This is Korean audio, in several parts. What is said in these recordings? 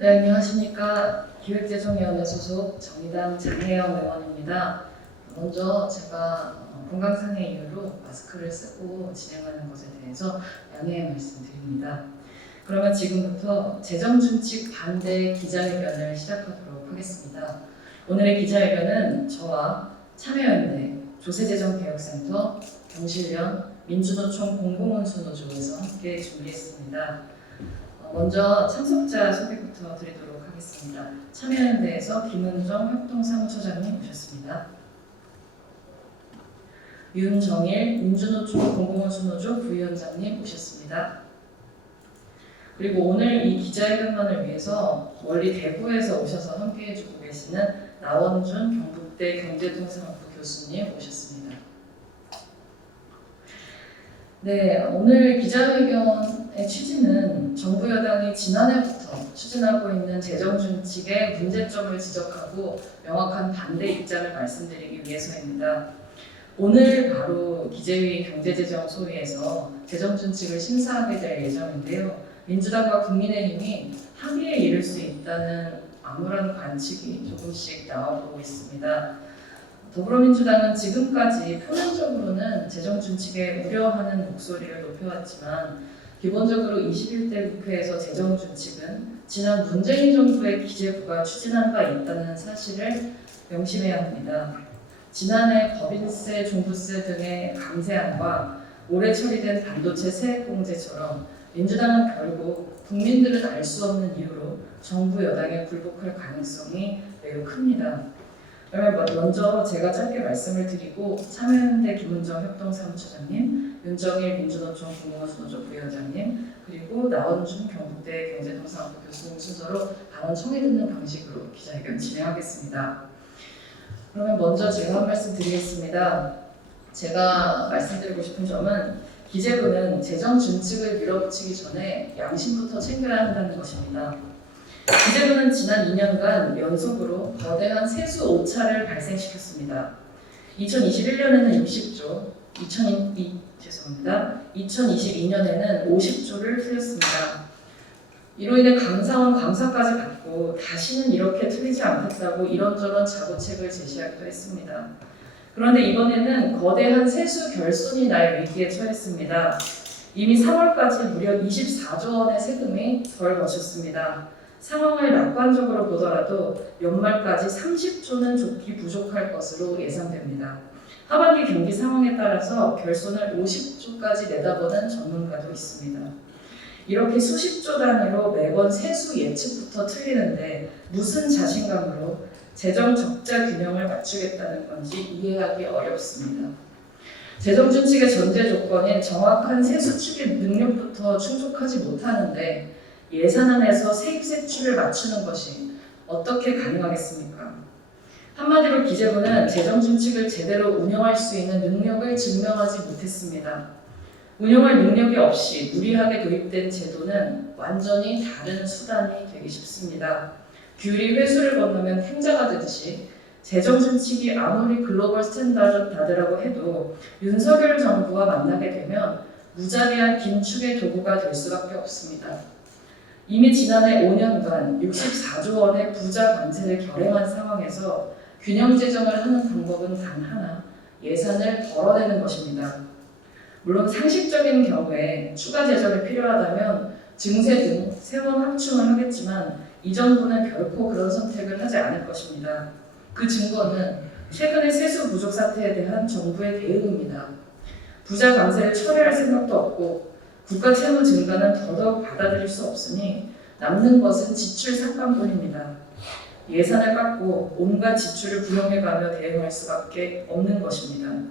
네, 안녕하십니까. 기획재정위원회 소속 정의당 장혜영 의원입니다. 먼저 제가 건강상의 이유로 마스크를 쓰고 진행하는 것에 대해서 양해의 말씀드립니다. 그러면 지금부터 재정준칙 반대 기자회견을 시작하도록 하겠습니다. 오늘의 기자회견은 저와 참여연대, 조세재정개혁센터, 경실련, 민주노총 공공운수노조에서 함께 준비했습니다. 먼저 참석자 소개부터 드리도록 하겠습니다. 참여연대에서 김은정 협동사무처장님 오셨습니다. 윤정일 민주노총 공공운수노조 부위원장님 오셨습니다. 그리고 오늘 이 기자회견만을 위해서 멀리 대구에서 오셔서 함께해 주고 계시는 나원준 경북대 경제통상학부 교수님 오셨습니다. 네, 오늘 기자회견의 취지는 정부 여당이 지난해부터 추진하고 있는 재정준칙의 문제점을 지적하고 명확한 반대 입장을 말씀드리기 위해서입니다. 오늘 바로 기재위 경제재정소위에서 재정준칙을 심사하게 될 예정인데요. 민주당과 국민의힘이 합의에 이를 수 있다는 암울한 관측이 조금씩 나오고 있습니다. 더불어민주당은 지금까지 표면적으로는 재정준칙에 우려하는 목소리를 높여왔지만 기본적으로 21대 국회에서 재정준칙은 지난 문재인 정부의 기재부가 추진한 바 있다는 사실을 명심해야 합니다. 지난해 법인세, 종부세 등의 강세안과 올해 처리된 반도체 세액공제처럼 민주당은 결국 국민들은 알 수 없는 이유로 정부 여당에 굴복할 가능성이 매우 큽니다. 그러면 먼저 제가 짧게 말씀을 드리고 참여연대 김은정 협동사무처장님, 윤정일 민주노총 공공운수노조 부위원장님, 그리고 나원준 경북대 경제통상학부 교수님 순서로 발언 청해 듣는 방식으로 기자회견 진행하겠습니다. 그러면 먼저 제가 한 말씀 드리겠습니다. 제가 말씀드리고 싶은 점은 기재부는 재정준칙을 밀어붙이기 전에 양심부터 챙겨야 한다는 것입니다. 기재부는 지난 2년간 연속으로 거대한 세수 오차를 발생시켰습니다. 2021년에는 60조, 2022년에는 50조를 틀렸습니다. 이로 인해 감사원 감사까지 받고 다시는 이렇게 틀리지 않겠다고 이런저런 자구책을 제시하기도 했습니다. 그런데 이번에는 거대한 세수 결손이 날 위기에 처했습니다. 이미 3월까지 무려 24조 원의 세금이 덜 거쳤습니다. 상황을 낙관적으로 보더라도 연말까지 30조는 좋기 부족할 것으로 예상됩니다. 하반기 경기 상황에 따라서 결손을 50조까지 내다보는 전문가도 있습니다. 이렇게 수십조 단위로 매번 세수 예측부터 틀리는데 무슨 자신감으로 재정 적자 균형을 맞추겠다는 건지 이해하기 어렵습니다. 재정준칙의 전제 조건인 정확한 세수 추계 능력부터 충족하지 못하는데 예산안에서 세입 세출을 맞추는 것이 어떻게 가능하겠습니까? 한마디로 기재부는 재정준칙을 제대로 운영할 수 있는 능력을 증명하지 못했습니다. 운영할 능력이 없이 무리하게 도입된 제도는 완전히 다른 수단이 되기 쉽습니다. 귤이 회수를 건너면 탱자가 되듯이 재정준칙이 아무리 글로벌 스탠다드라고 해도 윤석열 정부와 만나게 되면 무자비한 긴축의 도구가 될 수밖에 없습니다. 이미 지난해 5년간 64조 원의 부자 관세를 결행한 상황에서 균형 재정을 하는 방법은 단 하나, 예산을 덜어내는 것입니다. 물론 상식적인 경우에 추가 재정이 필요하다면 증세 등 세원 확충을 하겠지만 이 정부는 결코 그런 선택을 하지 않을 것입니다. 그 증거는 최근의 세수 부족 사태에 대한 정부의 대응입니다. 부자 감세를 처리할 생각도 없고 국가 채무 증가는 더더욱 받아들일 수 없으니 남는 것은 지출 삭감뿐입니다. 예산을 깎고 온갖 지출을 부용해가며 대응할 수밖에 없는 것입니다.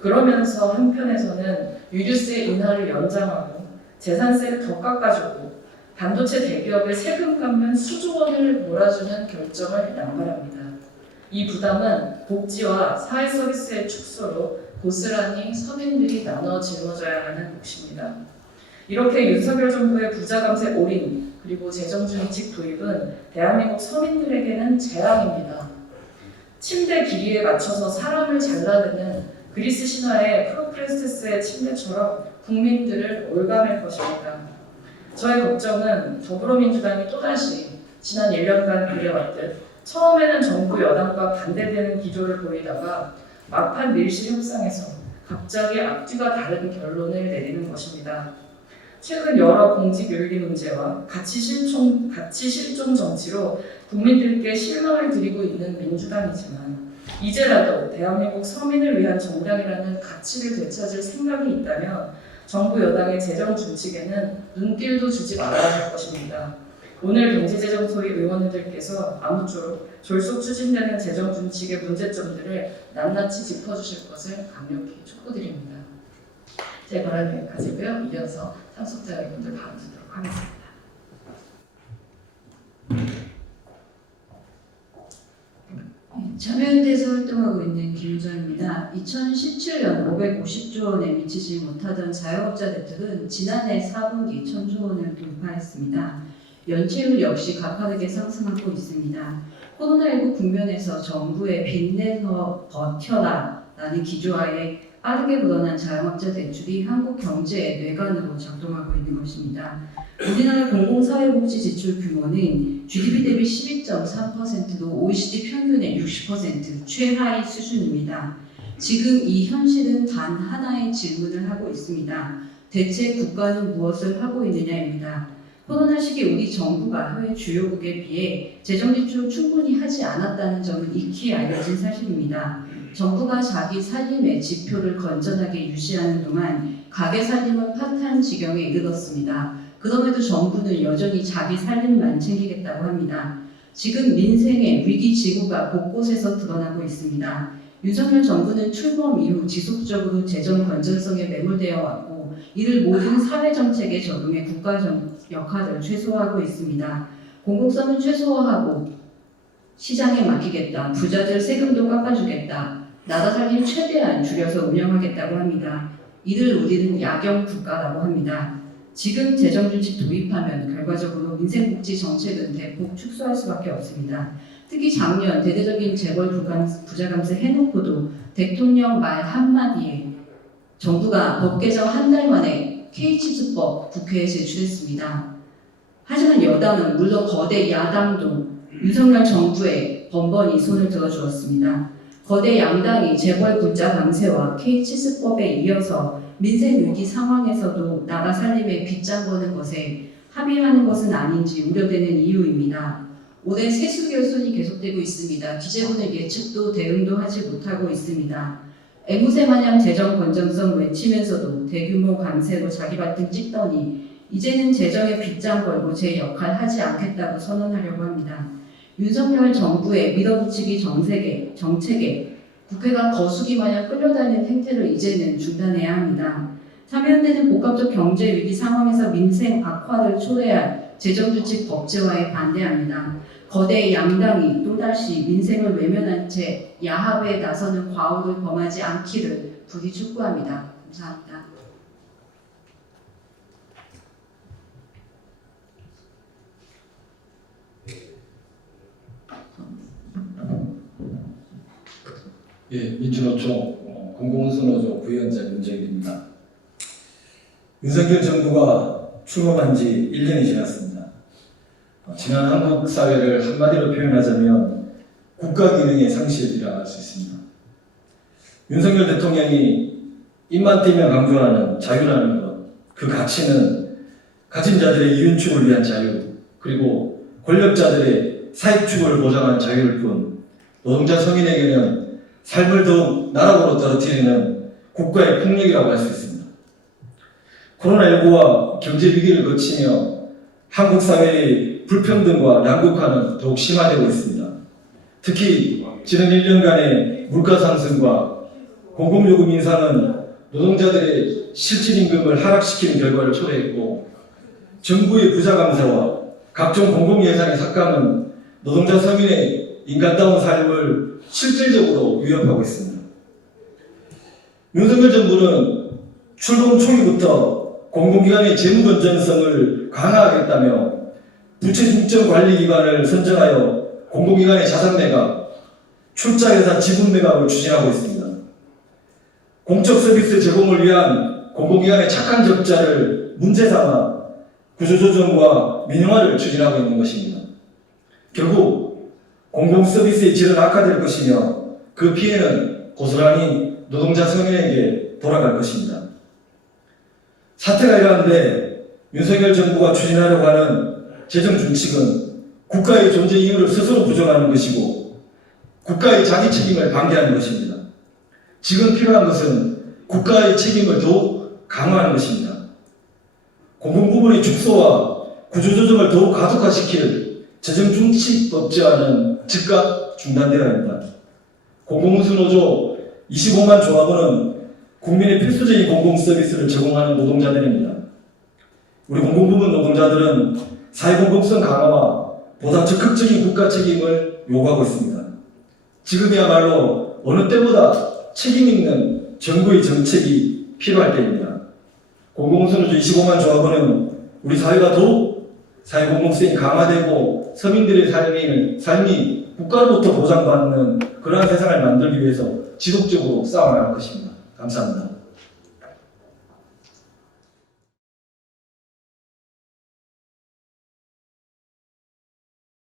그러면서 한편에서는 유류세 인하를 연장하고 재산세를 더 깎아주고 반도체 대기업의 세금 감면 수조 원을 몰아주는 결정을 남발합니다. 이 부담은 복지와 사회 서비스의 축소로 고스란히 서민들이 나눠 짊어져야 하는 몫입니다. 이렇게 윤석열 정부의 부자 감세 올인 그리고 재정준칙 도입은 대한민국 서민들에게는 재앙입니다. 침대 길이에 맞춰서 사람을 잘라내는 그리스 신화의 프로크레스테스의 침대처럼 국민들을 올가맬 것입니다. 저의 걱정은 더불어민주당이 또다시 지난 1년간 그래왔듯 처음에는 정부 여당과 반대되는 기조를 보이다가 막판 밀실 협상에서 갑자기 앞뒤가 다른 결론을 내리는 것입니다. 최근 여러 공직윤리 문제와 가치 실종 정치로 국민들께 실망을 드리고 있는 민주당이지만 이제라도 대한민국 서민을 위한 정당이라는 가치를 되찾을 생각이 있다면 정부 여당의 재정 준칙에는 눈길도 주지 말아야 할 것입니다. 오늘 경제재정소위 의원님들께서 아무쪼록 졸속 추진되는 재정 준칙의 문제점들을 낱낱이 짚어주실 것을 강력히 촉구드립니다. 제 발언은 여기까지고요. 이어서 참석자 여러분들 발언 듣도록 하겠습니다. 참여연대에서 활동하고 있는 김유정입니다. 2017년 550조 원에 미치지 못하던 자영업자 대출은 지난해 4분기 1000조 원을 돌파했습니다. 연체율 역시 가파르게 상승하고 있습니다. 코로나19 국면에서 정부의 빚내서 버텨라 라는 기조하에 빠르게 불어난 자영업자 대출이 한국 경제의 뇌관으로 작동하고 있는 것입니다. 우리나라 공공사회복지 지출 규모는 GDP 대비 12.3%로 OECD 평균의 60% 최하위 수준입니다. 지금 이 현실은 단 하나의 질문을 하고 있습니다. 대체 국가는 무엇을 하고 있느냐입니다. 코로나 시기 우리 정부가 해외 주요국에 비해 재정 지출을 충분히 하지 않았다는 점은 익히 알려진 사실입니다. 정부가 자기 살림의 지표를 건전하게 유지하는 동안 가계 살림은 파탄 지경에 이르렀습니다. 그럼에도 정부는 여전히 자기 살림만 챙기겠다고 합니다. 지금 민생의 위기 징후가 곳곳에서 드러나고 있습니다. 윤석열 정부는 출범 이후 지속적으로 재정 건전성에 매몰되어 왔고 이를 모든 사회정책에 적용해 국가 역할을 최소화하고 있습니다. 공공성은 최소화하고 시장에 맡기겠다. 부자들 세금도 깎아주겠다. 나라 살림 최대한 줄여서 운영하겠다고 합니다. 이를 우리는 야경 국가라고 합니다. 지금 재정준칙 도입하면 결과적으로 민생복지 정책은 대폭 축소할 수밖에 없습니다. 특히 작년 대대적인 재벌 부자 감세 해놓고도 대통령 말 한마디에 정부가 법 개정 한 달 만에 K칩스법 국회에 제출했습니다. 하지만 여당은 물론 거대 야당도 윤석열 정부에 번번이 손을 들어주었습니다. 거대 양당이 재벌 부자 감세와 K칩스법에 이어서 민생 위기 상황에서도 나라 살림에 빗장 거는 것에 합의하는 것은 아닌지 우려되는 이유입니다. 올해 세수 결손이 계속되고 있습니다. 기재부는 예측도 대응도 하지 못하고 있습니다. 앵무새 마냥 재정 건전성 외치면서도 대규모 감세로 자기 발등 찍더니 이제는 재정에 빗장 걸고 제 역할 하지 않겠다고 선언하려고 합니다. 윤석열 정부의 밀어붙이기 정책에 국회가 거수기 마냥 끌려다니는 행태를 이제는 중단해야 합니다. 참여연대는 복합적 경제 위기 상황에서 민생 악화를 초래할 재정주칙 법제화에 반대합니다. 거대 양당이 또다시 민생을 외면한 채 야합에 나서는 과오를 범하지 않기를 부디 촉구합니다. 감사합니다. 예, 민주노총 공공운수노조 부위원장 윤정일입니다. 윤석열 정부가 출범한 지 1년이 지났습니다. 지난 한국 사회를 한마디로 표현하자면 국가 기능의 상실이라 할 수 있습니다. 윤석열 대통령이 입만 떼면 강조하는 자유라는 것, 그 가치는 가진 자들의 이윤축을 위한 자유, 그리고 권력자들의 사익축을 보장하는 자유일 뿐 노동자 서민에게는 삶을 더욱 나락으로 떨어뜨리는 국가의 폭력이라고 할 수 있습니다. 코로나19와 경제 위기를 거치며 한국 사회의 불평등과 양극화는 더욱 심화되고 있습니다. 특히 지난 1년간의 물가 상승과 공공요금 인상은 노동자들의 실질임금을 하락시키는 결과를 초래했고 정부의 부자 감세와 각종 공공예산의 삭감은 노동자 서민의 인간다운 삶을 실질적으로 위협하고 있습니다. 윤석열 정부는 출범 초기부터 공공기관의 재무 건전성을 강화하겠다며 부채 중점 관리 기관을 선정하여 공공기관의 자산 매각, 출자회사 지분 매각을 추진하고 있습니다. 공적 서비스 제공을 위한 공공기관의 착한 적자를 문제 삼아 구조조정과 민영화를 추진하고 있는 것입니다. 결국 공공서비스의 질은 악화될 것이며 그 피해는 고스란히 노동자 서민에게 돌아갈 것입니다. 사태가 이러한데 윤석열 정부가 추진하려고 하는 재정 준칙은 국가의 존재 이유를 스스로 부정하는 것이고 국가의 자기 책임을 방기하는 것입니다. 지금 필요한 것은 국가의 책임을 더욱 강화하는 것입니다. 공공부문의 축소와 구조조정을 더욱 가속화시킬 재정 준칙 법제화는 즉각 중단되어야 합니다. 공공운수노조 25만 조합원은 국민의 필수적인 공공서비스를 제공하는 노동자들입니다. 우리 공공부문 노동자들은 사회공공성 강화와 보다 적극적인 국가 책임을 요구하고 있습니다. 지금이야말로 어느 때보다 책임 있는 정부의 정책이 필요할 때입니다. 공공운수노조 25만 조합원은 우리 사회가 더욱 사회공공성이 강화되고 서민들의 삶이 국가로부터 보장받는 그러한 세상을 만들기 위해서 지속적으로 싸워나갈 것입니다. 감사합니다.